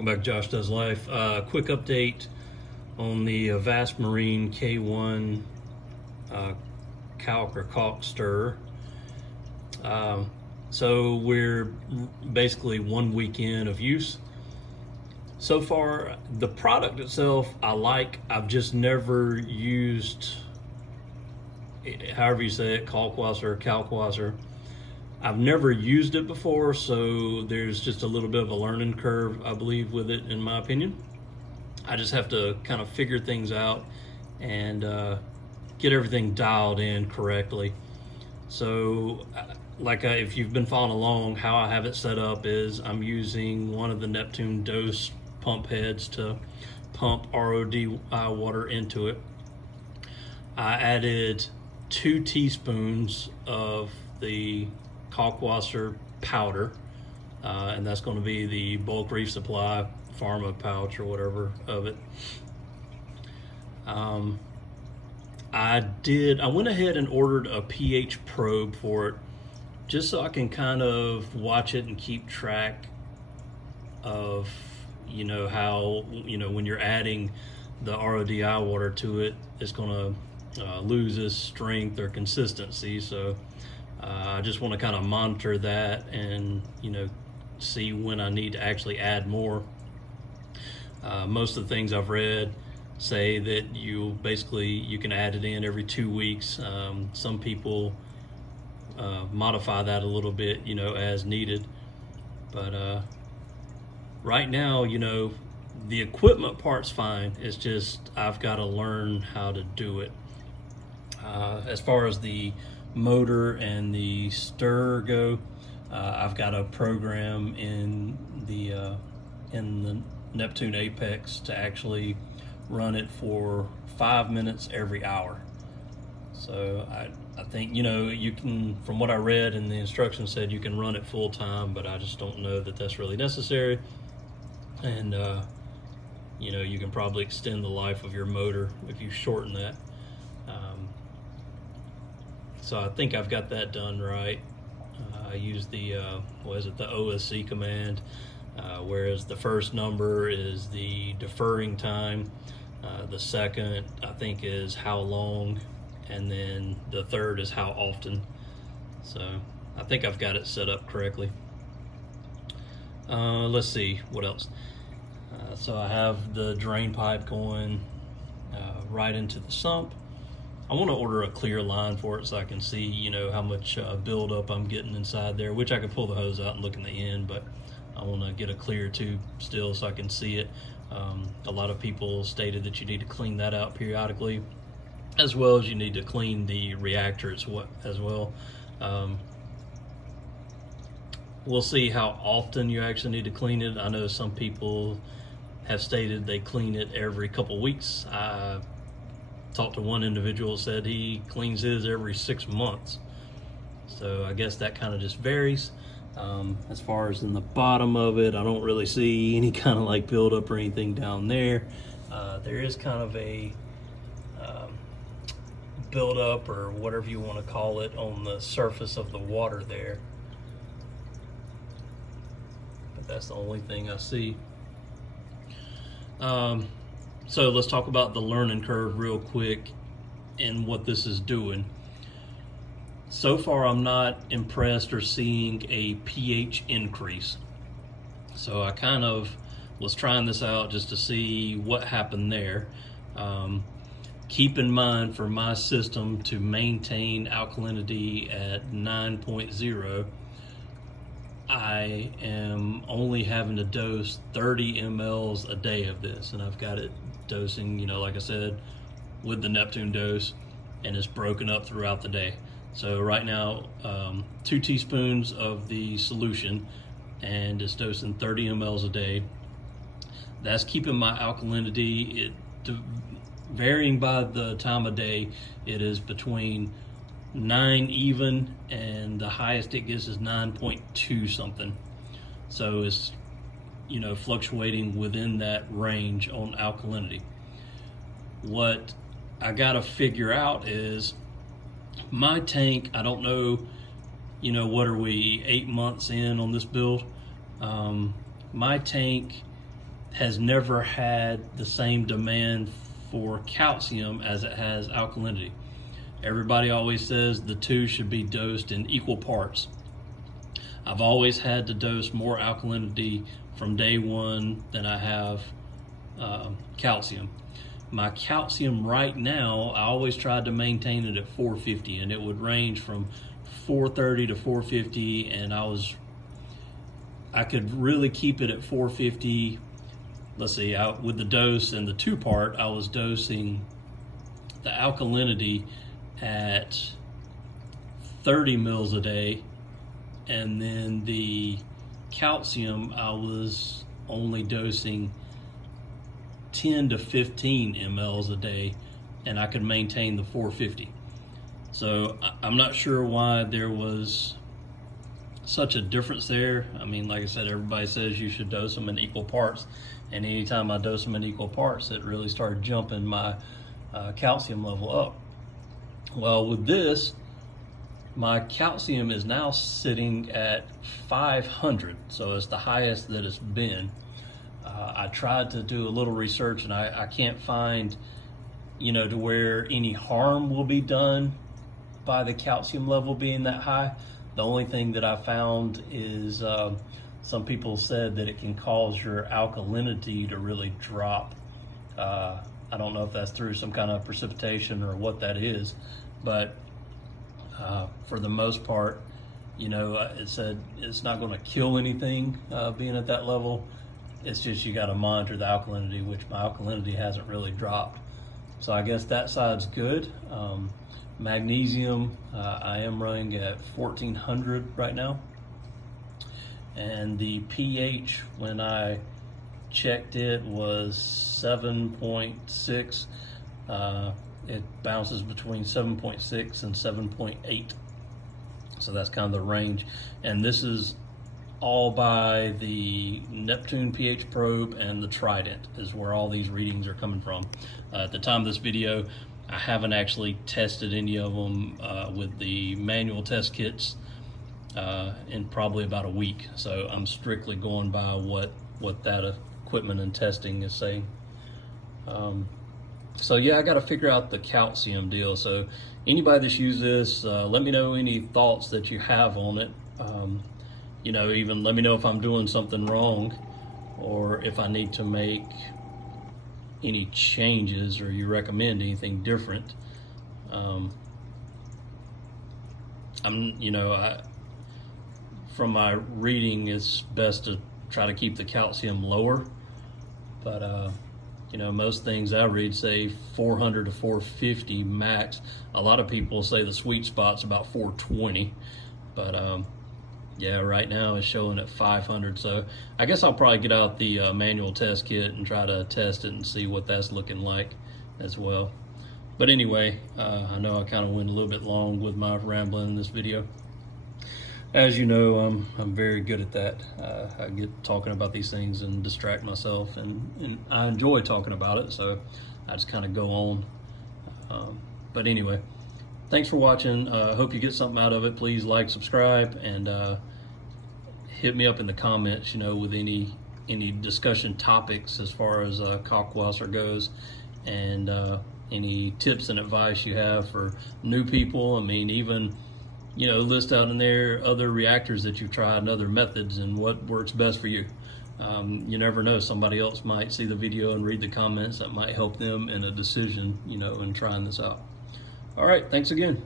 welcome back to Josh Does Life. Quick update on the Avast K1 Kalk or Kalk Stirrer. So we're basically 1 weekend of use. So far, the product itself I like. I've just never used, however you say it, Kalkwasser. I've never used it before, so there's just a little bit of a learning curve, I believe, with it, in my opinion. I just have to kind of figure things out and get everything dialed in correctly. So, if you've been following along, how I have it set up is I'm using one of the Neptune dose pump heads to pump RODI water into it. I added 2 teaspoons of the Kalkwasser powder, and that's going to be the bulk reef supply pharma pouch or whatever of it. I went ahead and ordered a pH probe for it just so I can kind of watch it and keep track of how when you're adding the RODI water to it, it's going to lose its strength or consistency. So I just want to kind of monitor that and see when I need to actually add more. Most of the things I've read say that you can add it in every 2 weeks. Some people modify that a little bit, as needed. But right now, the equipment part's fine. It's just I've got to learn how to do it. As far as the motor and the stirrer go, I've got a program in the Neptune Apex to actually run it for 5 minutes every hour. So I think you can, from what I read and the instructions said, you can run it full time, but I just don't know that that's really necessary. And you can probably extend the life of your motor if you shorten that. So I think I've got that done right. I use the the OSC command, whereas the first number is the deferring time, the second I think is how long, and then the third is how often. So I think I've got it set up correctly. Let's see what else. So I have the drain pipe going right into the sump. I want to order a clear line for it so I can see, how much buildup I'm getting inside there, which I could pull the hose out and look in the end, but I want to get a clear tube still so I can see it. A lot of people stated that you need to clean that out periodically, as well as you need to clean the reactor as well. We'll see how often you actually need to clean it. I know some people have stated they clean it every couple weeks. I talked to one individual, said he cleans his every 6 months. So I guess that kind of just varies. As far as in the bottom of it, I don't really see any kind of buildup or anything down there. There is kind of a buildup, or whatever you want to call it, on the surface of the water there. But that's the only thing I see. So let's talk about the learning curve real quick and what this is doing. So far, I'm not impressed or seeing a pH increase. So I kind of was trying this out just to see what happened there. Keep in mind, for my system to maintain alkalinity at 9.0, I am only having to dose 30 mLs a day of this, and I've got it dosing, like I said, with the Neptune dose, and it's broken up throughout the day. So right now, 2 teaspoons of the solution, and it's dosing 30 mLs a day. That's keeping my alkalinity, varying by the time of day. It is between 9 even, and the highest it gets is 9.2 something. So it's fluctuating within that range on alkalinity. What I gotta figure out is my tank. I don't know, what are we, 8 months in on this build? My tank has never had the same demand for calcium as it has alkalinity. Everybody always says the two should be dosed in equal parts. I've always had to dose more alkalinity from day one than I have calcium. My calcium right now, I always tried to maintain it at 450, and it would range from 430 to 450, and I could really keep it at 450. Let's see, with the dose and the two-part, I was dosing the alkalinity at 30 mils a day, and then the calcium I was only dosing 10 to 15 mLs a day, and I could maintain the 450. So I'm not sure why there was such a difference there. I mean, like I said, everybody says you should dose them in equal parts, and anytime I dose them in equal parts, it really started jumping my calcium level up. Well, with this, my calcium is now sitting at 500, so it's the highest that it's been. I tried to do a little research, and I can't find, to where any harm will be done by the calcium level being that high. The only thing that I found is some people said that it can cause your alkalinity to really drop. I don't know if that's through some kind of precipitation or what that is, but for the most part, it said it's not going to kill anything being at that level. It's just you got to monitor the alkalinity, which my alkalinity hasn't really dropped. So I guess that side's good. Magnesium, I am running at 1400 right now. And the pH, when I checked it, was 7.6. It bounces between 7.6 and 7.8. So that's kind of the range. And this is all by the Neptune pH probe and the Trident is where all these readings are coming from. At the time of this video, I haven't actually tested any of them with the manual test kits in probably about a week. So I'm strictly going by what that equipment and testing is saying. So yeah, I got to figure out the calcium deal. So anybody that's used this, let me know any thoughts that you have on it. Even let me know if I'm doing something wrong or if I need to make any changes or you recommend anything different. From my reading, it's best to try to keep the calcium lower, but most things I read say 400 to 450 max. A lot of people say the sweet spot's about 420, but yeah, right now it's showing at 500. So I guess I'll probably get out the manual test kit and try to test it and see what that's looking like as well. But anyway, I know I kind of went a little bit long with my rambling in this video. As you know, I'm very good at that. I get talking about these things and distract myself, and I enjoy talking about it, so I just kind of go on. But anyway, thanks for watching. Hope you get something out of it. Please like, subscribe, and hit me up in the comments, with any discussion topics as far as Kalkwasser goes, and any tips and advice you have for new people. I mean, even list out in there other reactors that you've tried and other methods and what works best for you. You never know, somebody else might see the video and read the comments that might help them in a decision, in trying this out. All right, thanks again.